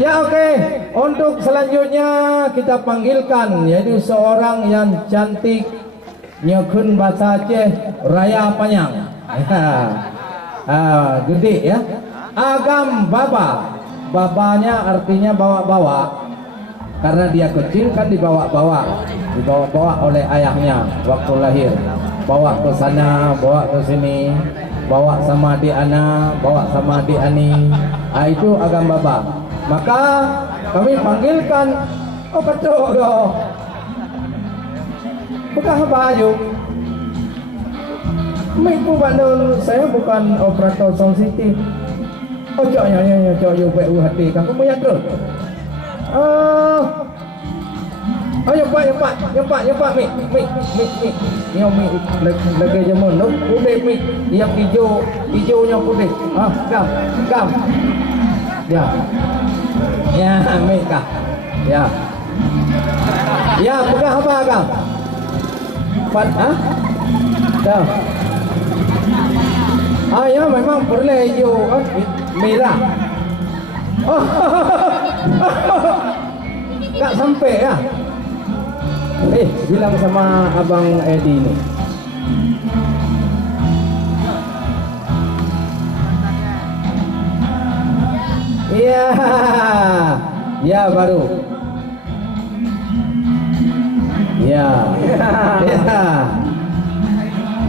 Ya oke. Untuk selanjutnya kita panggilkan yaitu seorang yang cantik nyekun bahasa Aceh Raya Panyang. Gede ya. Agam Baba. Babanya artinya bawa-bawa. Karena dia kecil kan dibawa-bawa oleh ayahnya waktu lahir. Bawa ke sana, bawa ke sini, bawa sama adik Ana, bawa sama adik Ani. Itu Agam Baba. Maka kami panggilkan, oh betul yo. Bukan baju. Miku bandul, saya bukan operator sound system. Oh cok ya, cok yo baik hati. Kamu punya terus. Oh ya pak, mi. Yo mi lagi jamun, no, putih mi, yang hijaunya putih. Gam. Ya, mi kah? Ya. Ya, pegang apa Gam? Dah. Ya memang boleh hijau, merah. Oh, tak sampai ya. Bilang sama abang Edi ni. Iya, ya baru. Ya.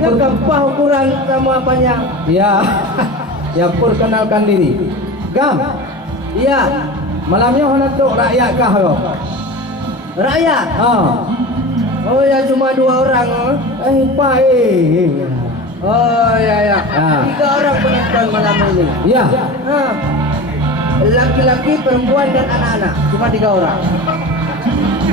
Yang gampang ukuran sama apanya? Ya. Ya perkenalkan diri. Gam. Iya. Malamnya hendak rakyat kah lo? Rakyat? Oh ya cuma 2 orang. Pak. Oh ya. 3 orang penonton malam ini. Iya. Laki-laki, perempuan dan anak-anak. Cuma 3 orang.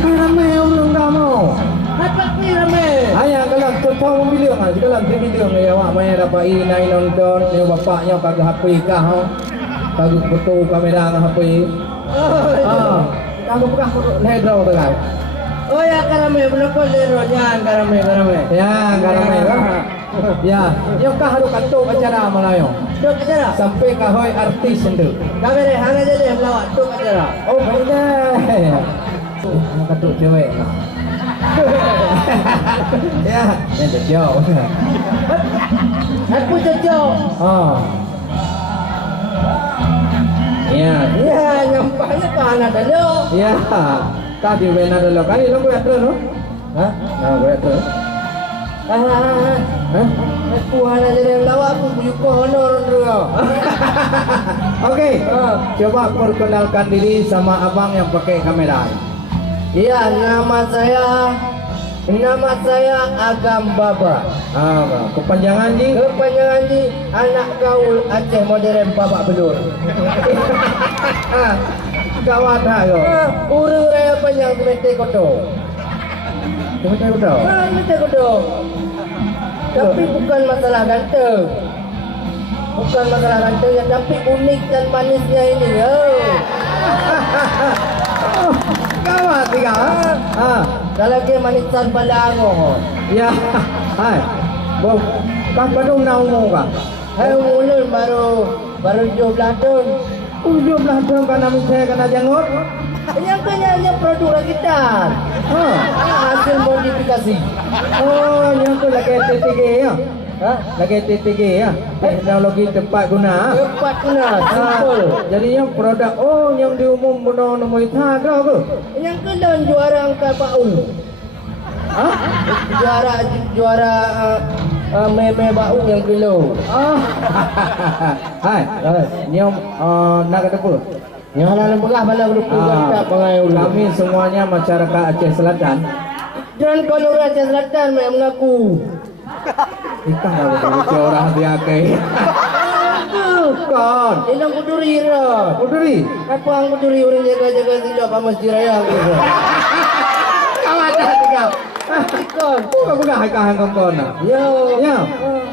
Ramai orang dah mau. Apa ni ramai? Ayah kalau tahu mobil kan, kalau TV dia ni awak main dapat inai nonton, ni bapaknya kagak HP kah? Kagak foto kamera dengan HP. Kamu pegang ledro tu kan? Oh ya karame, belakang ledro jangan karame. Ya karame kan? Ya, yo kah harus kantuk acara Melayu. Tuk acara. Sampai kahoi artis itu. Kami deh, hang aja deh melawat tuk acara. Oh boleh. Nak kantuk cewek. Ya, yang jauh. Aku jauh. Ya, nyampaknya ke anak dulu. Ya, tadi wena dulu. Kali lo gue terus, no? Hah? Nah, gue terus. Aku hanya jadi lawa aku punya honor dulu. Oke, coba perkenalkan diri sama abang yang pakai kamera. Iya, nama saya Agam Baba. Kepanjangan ji? Anak gaul Aceh modern Babak Belur. Gawat tak yo? Uru raya panjang Mete Kodo. Mete Kodo. Tapi bukan masalah ganteng. Ya, tapi unik dan manisnya ini yo. Gawat tiga. Kalau ke manisan balango. Ya. Hai. Bom. Kang Badung na umum ka? Hai umulun baru 17 tahun. 17 tahun kana saya kana jangot. Yang kanya produk kita. Hasil modifikasi. Oh, yang tu lagi TTG ya. Lagi TTG ya. Teknologi tepat guna. Simple. Jadi yang produk yang diumum guna nombor ita ke? Yang kelon juara angka bau. Juara meme bau yang kilo. Hai. Nyom nak kata apa? Yang halal belah bala grup kami semuanya masyarakat Aceh Selatan. Dan kalau Aceh Selatan memang mengaku. Ikan ada orang dia ke. Bukan. Ini kuduri lah. Kuduri? Apa yang kuduri orang jaga-jaga tidak apa masjid raya gitu. Kawan dah tinggal. Ikan. Bukan pegang ikan kongkong.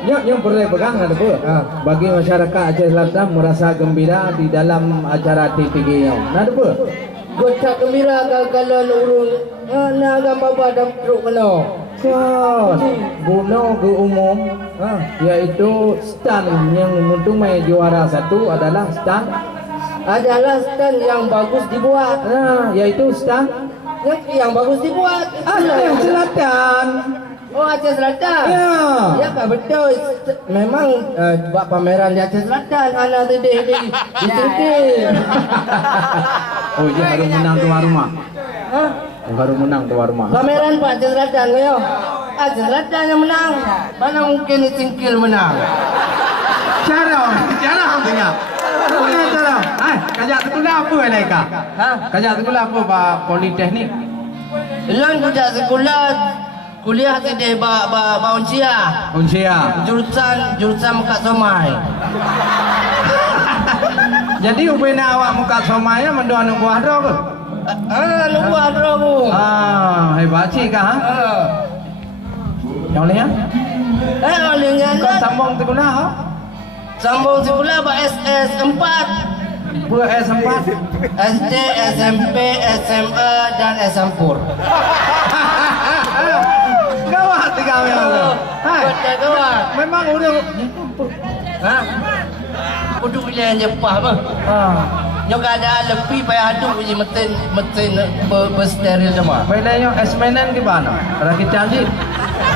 Yang boleh pegang ada apa? Bagi masyarakat Aceh Selatan merasa gembira di dalam acara TTG yang. Ada apa? Gocak gembira kalau urung Agam Baba dan truk kena. Guna ke umum yaitu stand yang untuk main juara 1 adalah stand adalah stand yang bagus dibuat. Nah, yaitu stand Yang bagus dibuat. Aceh Selatan. Oh, Aceh Selatan. Ya. Ya, Kak, betul. Memang buat pameran di Aceh Selatan. Anak tadi di sini. Oh, dia baru menang tuan rumah. Hah? Baru menang tuan rumah. Pameran Pak Aceh Selatan kaya. Aceh Selatan yang menang. Mana mungkin ni Singkil menang. Cara hantunya. Cara. Kajak sekolah apa lagi kak? Ha? Kajak sekolah apa Pak Politeknik? Lan budak sekolah kuliah tadi ba unsia. Unsia. Jurusan Mekat Somai. Jadi upena awak muka somaya mendoan nunggu ada ke? Nunggu ada aku. Hebat sih kak. Yang lain? Olehnya Kau sambung sekolah ha? sambung sekolah ba SS 4. Buat S4. SD, SMP, SMA dan S4. Gawat tiga memang. Hai. Gawat. Memang udah. Ha? Kudu wilayah Jepah apa? Yang keadaan lebih payah aduk je metin bersteril semua. Bedanya S-Menan ke mana? Ada kita je.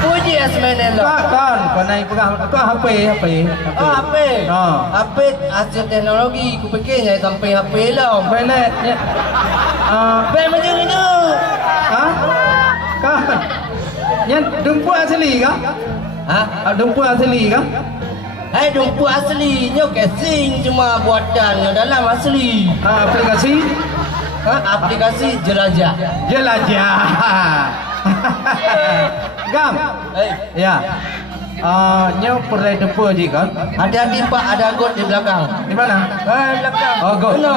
Puji Asmanen lah. Kan, kau naik pegang. Kau HP. Oh, HP. HP hasil teknologi. Aku fikirnya sampai HP lah. Benet. Baik macam itu. Kan? Yang dumpu asli kah? Dumpu asli kah? Dumpu aslinya casing cuma buatan yang dalam asli. Aplikasi? Aplikasi jelajah. Gam? Ya. Nyo perlu dumpu je kan? Hati-hati Pak, ada got di belakang. Di mana? Belakang. Oh, got. No.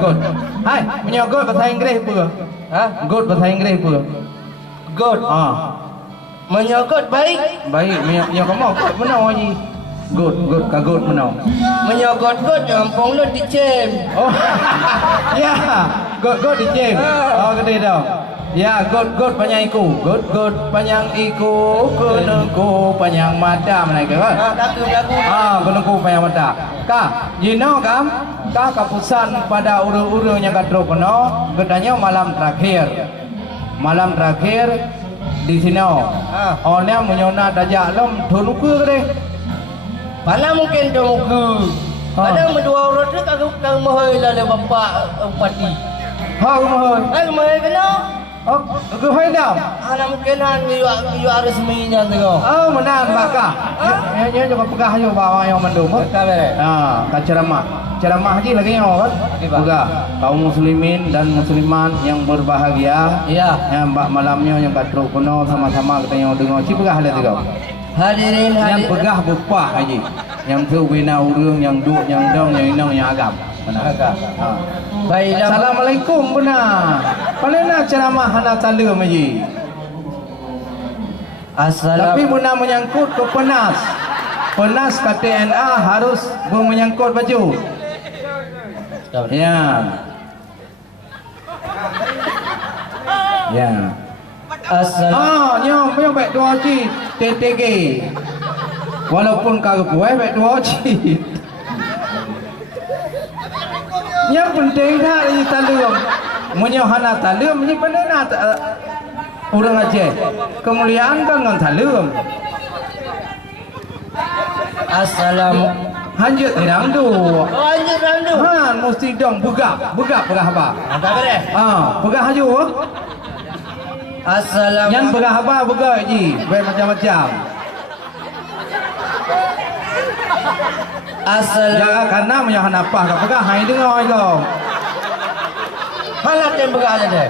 Got. Hai, punya got bahasa Inggeris apa? Got bahasa Inggeris apa? Got. Menyokot baik. Baik, punya kamu got mana lagi? Got kagot mana? Menyokot got kampung lu dicem. Oh. Ya, got di gym. Oh, gede dah. Ya, got panjang iku. Got panjang iku, kenengku panjang mata mana ke kan? Lagu. Kenengku panjang mata. Kak, you know kam? Kak keputusan pada uru-uru yang katro kono, katanya malam terakhir di sini. Orangnya menyona dajak lom tunuku ke? Mana mungkin dia muka. Kadang berdua orang tu kagak mahal lah le bapak upati. Mahal. Mahal kena. Oh, aku hai dah. Ana mungkin you harus menginya tu. Oh, menang bakah. Nya juga pegah yo bawa yang mendum. Ceramah haji lagi yang kan? Juga kaum muslimin dan muslimat yang berbahagia. Ya. Yang mbak malamnya yang katro kuno sama-sama kita yang dengar. Ci pegah le tu. Hadirin yang pegah bupah haji. Yang tu bina urang yang duk yang dong yang inong yang agam. Baiklah. Assalamualaikum benar. Palena ceramah hana tanda haji. Tapi benar menyangkut ke penas. Penas kat TNA harus menyangkut baju. Ya. Nyom baik dua ci TTG. Walaupun kagak buai baik dua ci. Yang penting dah ini talum. Menyohana talum ini benar orang Aceh. Kemuliaan kan dengan talum. Assalamualaikum. Hanjut hirang du. Hanjut hirang du. Mesti dong bugak pegah apa? Apa kare? Pegah haju. Assalamualaikum. Yang pegah apa pegah ji, baik macam-macam. Assalamualaikum. Karena menyohana apa? Kau pegah hai dengar kau. Halat yang pegah ada deh.